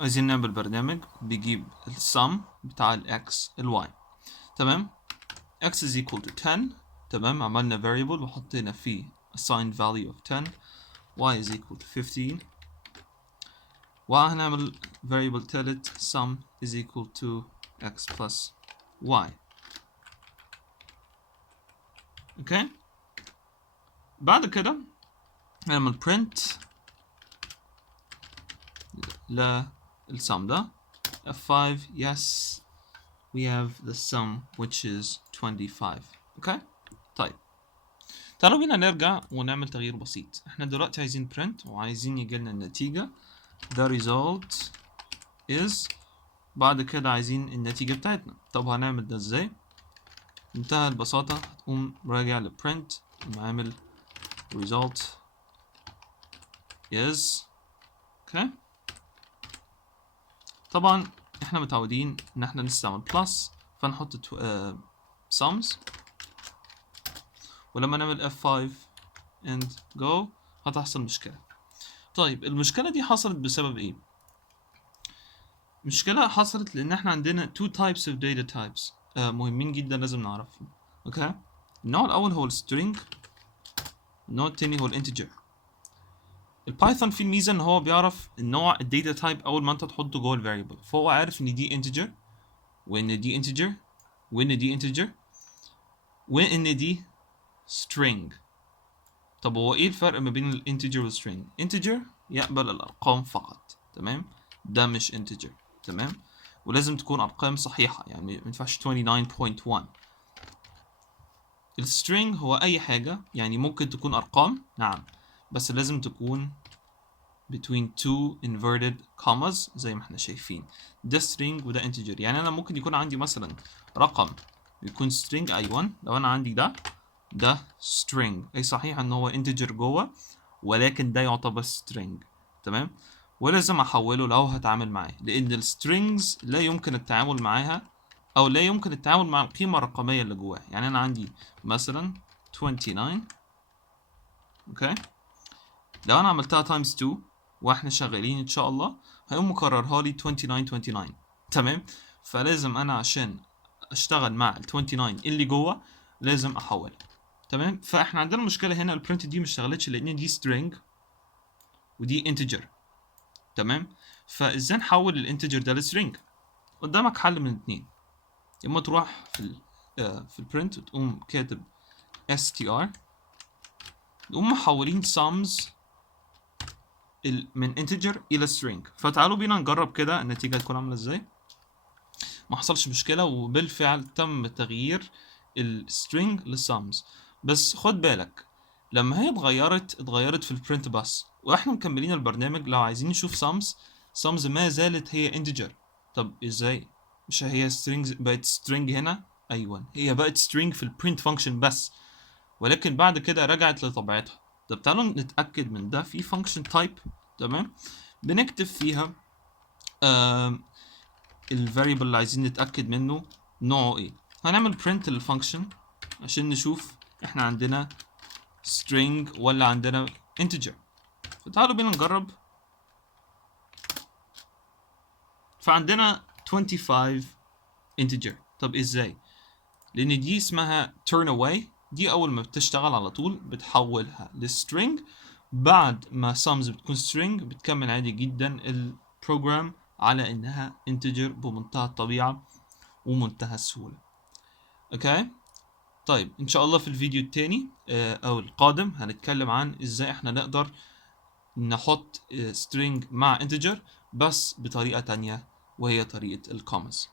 عايزين نعمل برنامج بيجيب السم بتاع الاكس الواي. تمام. x is equal to 10. تمام. عملنا variable وحطينا فيه assigned value of 10. y is equal to 15. وهنعمل variable تالت sum is equal to x plus y. اوكي. بعد كده نعمل print للsum ده f5. yes we have the sum which is 25. اوكي. طيب تعالوا بينا نرجع ونعمل تغيير بسيط. احنا دلوقتي عايزين print وعايزين يجيلنا النتيجة the result is. بعد كده عايزين النتيجة بتاعتنا. طب هنعمل ده ازاي؟ بمنتهى البساطة هتقوم راجع لprint وعامل result is. اوكي. طبعا احنا متعودين ان احنا نستعمل plus فنحط sums ولما نعمل F5 and go هتحصل مشكلة. طيب المشكلة دي حصلت بسبب ايه؟ مشكلة حصلت لان احنا عندنا two types of data types مهمين جدا لازم نعرفهم. اوكي. النوع الاول هو السترينج، النوع التاني هو الانتجر. البايثون فيه الميزة ان هو بيعرف النوع الداتا تايب اول ما انت تحطه جوه الفاريبل، فهو عارف ان دي انتجر وان دي انتجر وان دي انتجر وان دي string. طب هو ايه الفرق ما بين الانتجر والسترينج؟ انتجر يقبل الارقام فقط. تمام. ده مش انتجر. تمام. ولازم تكون ارقام صحيحة، يعني ما ينفعش 29.1. السترينج هو اي حاجة، يعني ممكن تكون ارقام نعم، بس لازم تكون between two inverted commas زي ما احنا شايفين. ده string وده integer. يعني انا ممكن يكون عندي مثلا رقم يكون string ايوه. لو انا عندي ده string اي صحيح ان هو integer جوه، ولكن ده يعتبر string. تمام. ولازم احوله لو هتعامل معاه، لان السترينجز لا يمكن التعامل معاها او لا يمكن التعامل مع القيمة الرقمية اللي جواها. يعني انا عندي مثلا 29. اوكي. لو انا عملتها times 2 واحنا شغالين ان شاء الله هيقوم مكررها لي 29. تمام. فلازم انا عشان اشتغل مع ال 29 اللي جوه لازم احولها. تمام. فاحنا عندنا مشكله هنا، البرنت دي مش اشتغلتش لان دي string ودي integer. تمام. فازاي نحول الانتجر ده لسترينج؟ قدامك حل من اتنين. اما تروح في البرنت وتقوم كاتب str، نقوم محولين sums من integer الى string. فتعالوا بينا نجرب كده النتيجه تكون عامله ازاي. ما حصلش مشكله، وبالفعل تم تغيير السترينج للسامز. بس خد بالك لما هي اتغيرت في البرنت بس، واحنا مكملين البرنامج لو عايزين نشوف سامز ما زالت هي integer. طب ازاي؟ مش هي strings بقت string هنا؟ ايوه هي بقت string في البرنت فانكشن بس، ولكن بعد كده رجعت لطبيعتها. طب تعالوا نتاكد من ده في فانكشن تايب. تمام. بنكتب فيها الفاريبل اللي عايزين نتأكد منه نوعه ايه. هنعمل print للفانكشن عشان نشوف احنا عندنا string ولا عندنا integer. فتعالوا بينا نجرب. فعندنا 25 integer. طب ازاي؟ لان دي اسمها turn away، دي اول ما بتشتغل على طول بتحولها لstring. بعد ما sums بتكون string بتكمل عادي جدا البروجرام على انها integer بمنتهى الطبيعة ومنتهى السهولة. اوكي. طيب ان شاء الله في الفيديو التاني او القادم هنتكلم عن ازاي احنا نقدر نحط string مع integer بس بطريقة تانية، وهي طريقة الكوماز.